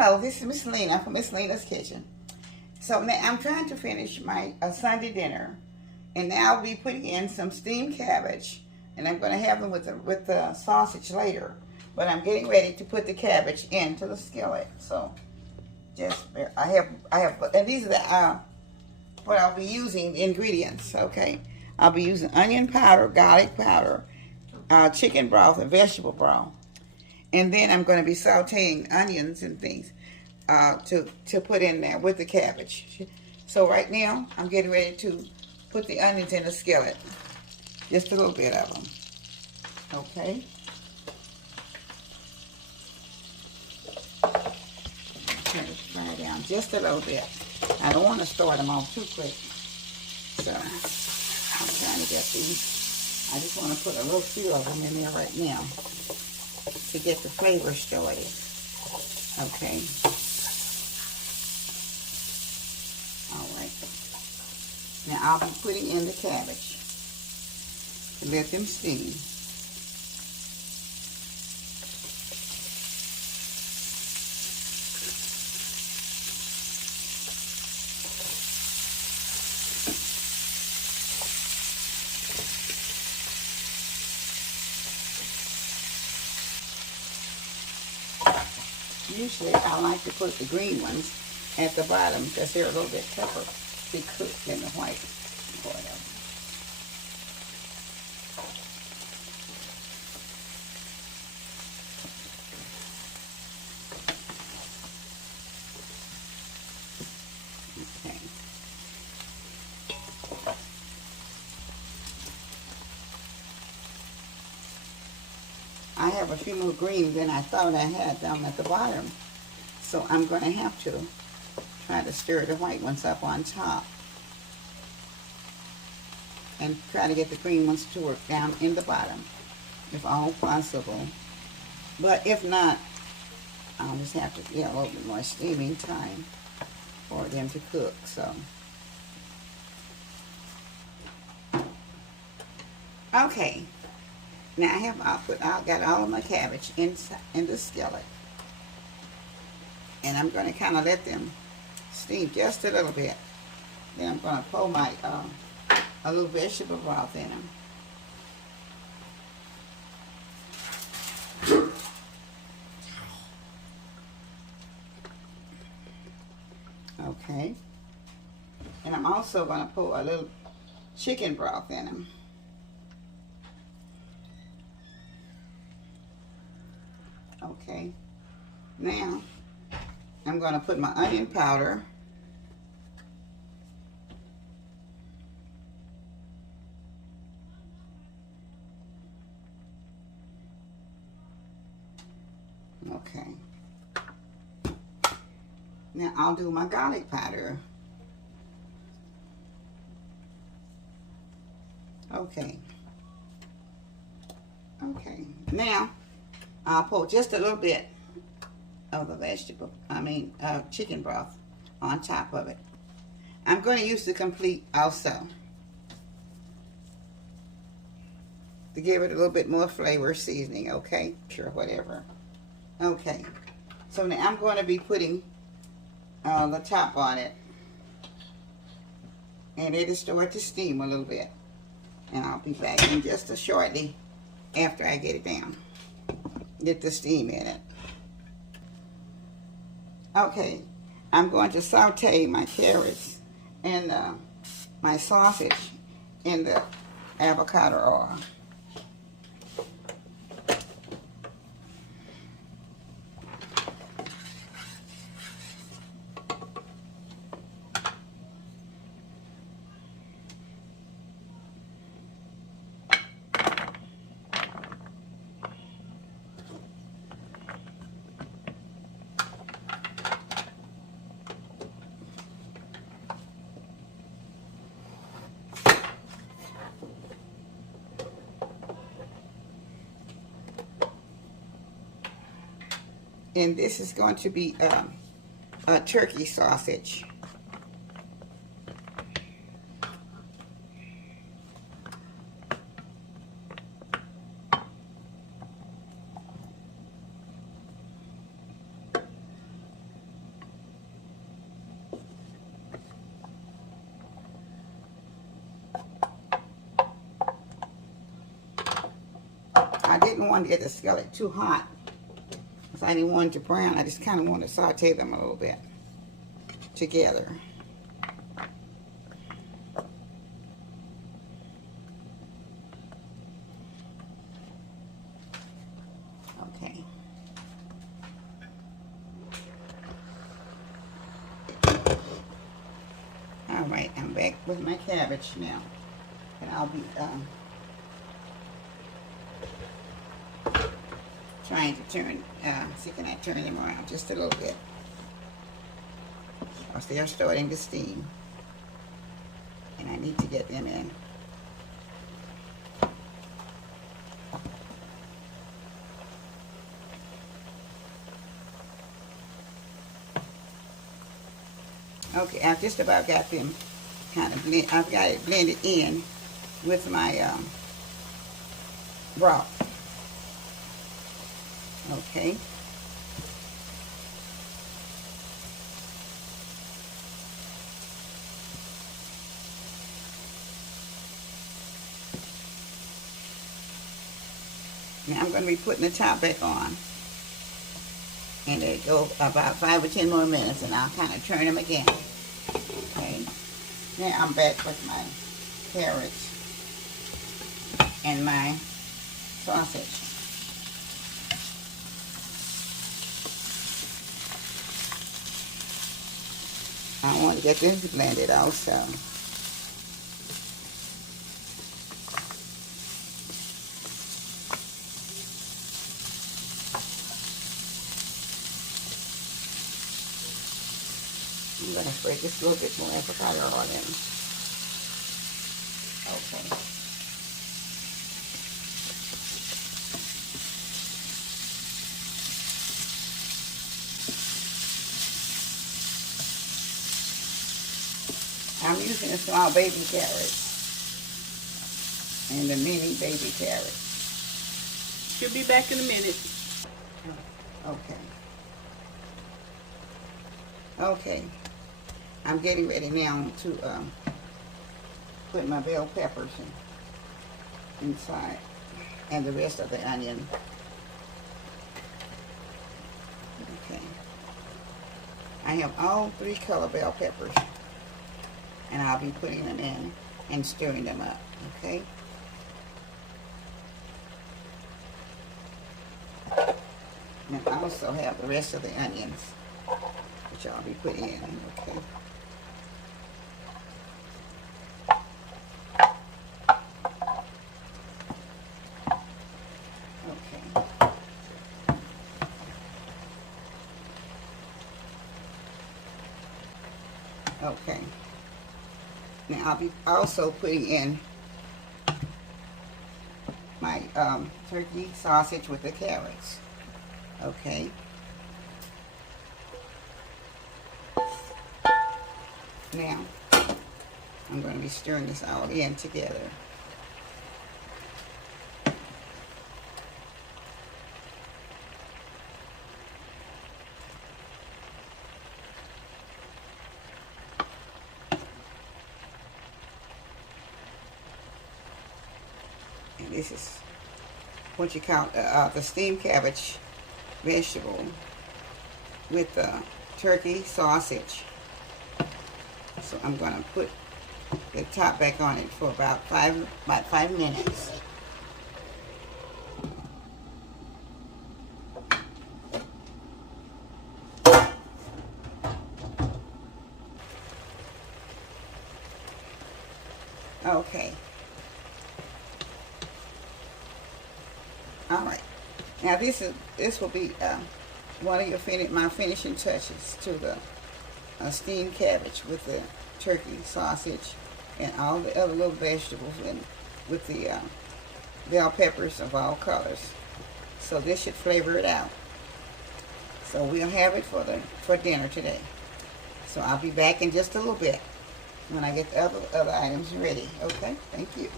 Hello, this is Miss Lena from Miss Lena's Kitchen. So now I'm trying to finish my Sunday dinner, and now I'll be putting in some steamed cabbage, and I'm going to have them with the sausage later. But I'm getting ready to put the cabbage into the skillet. So just I have, and these are the what I'll be using, the ingredients. Okay, I'll be using onion powder, garlic powder, chicken broth, and vegetable broth. And then I'm going to be sauteing onions and things to put in there with the cabbage. So right now, I'm getting ready to put the onions in the skillet. Just a little bit of them. Okay. Turn it fry down just a little bit. I don't want to start them off too quick. So I'm trying to get these. I just want to put a little few of them in there right now to get the flavor started. Okay. Alright. Now I'll be putting in the cabbage to let them steam. Usually I like to put the green ones at the bottom because they're a little bit tougher to cook than the white part of them. Okay. I have a few more greens than I thought I had down at the bottom. So I'm going to have to try to stir the white ones up on top. And try to get the green ones to work down in the bottom, if all possible. But if not, I'll just have to get a little bit more steaming time for them to cook. So, okay. Now I got all of my cabbage in the skillet, and I'm going to kind of let them steam just a little bit. Then I'm going to pour my a little vegetable broth in them. Okay, and I'm also going to pour a little chicken broth in them. Okay, now I'm going to put my onion powder, okay, now I'll do my garlic powder. Okay, now I'll pour just a little bit of the chicken broth on top of it. I'm going to use the complete also to give it a little bit more flavor seasoning, okay? Sure, whatever. Okay, so now I'm going to be putting the top on it, and it'll start to steam a little bit. And I'll be back in just shortly after I get it down. Get the steam in it. Okay, I'm going to saute my carrots and my sausage in the avocado oil. And this is going to be a turkey sausage. didn't want to get the skillet too hot, because I didn't want it to brown. I just kind of want to saute them a little bit together. Okay. All right, I'm back with my cabbage now, and I'll be trying to turn, see, can I turn them around just a little bit? Because they are starting to steam, and I need to get them in. Okay, I've just about got them kind of I've got it blended in with my broth. Okay. Now I'm going to be putting the top back on. And it go about 5 or 10 more minutes, and I'll kind of turn them again. Okay. Now I'm back with my carrots and my sausage. I want to get this blended also. I'm going to spray just a little bit more avocado oil in. Okay. I'm using the small baby carrots and the mini baby carrots. She'll be back in a minute. Okay. Okay. I'm getting ready now to put my bell peppers inside and the rest of the onion. Okay. I have all 3 color bell peppers, and I'll be putting them in and stirring them up. Okay. And I also have the rest of the onions, which I'll be putting in. Okay. Okay. Now I'll be also putting in my turkey sausage with the carrots. Okay. Now I'm going to be stirring this all in together. And this is what you call the steamed cabbage vegetable with the turkey sausage. So I'm going to put the top back on it for about 5 minutes. Okay. All right. Now this will be one of my finishing touches to the steamed cabbage with the turkey sausage and all the other little vegetables, and with the bell peppers of all colors. So this should flavor it out. So we'll have it for dinner today. So I'll be back in just a little bit when I get the other items ready. Okay, thank you.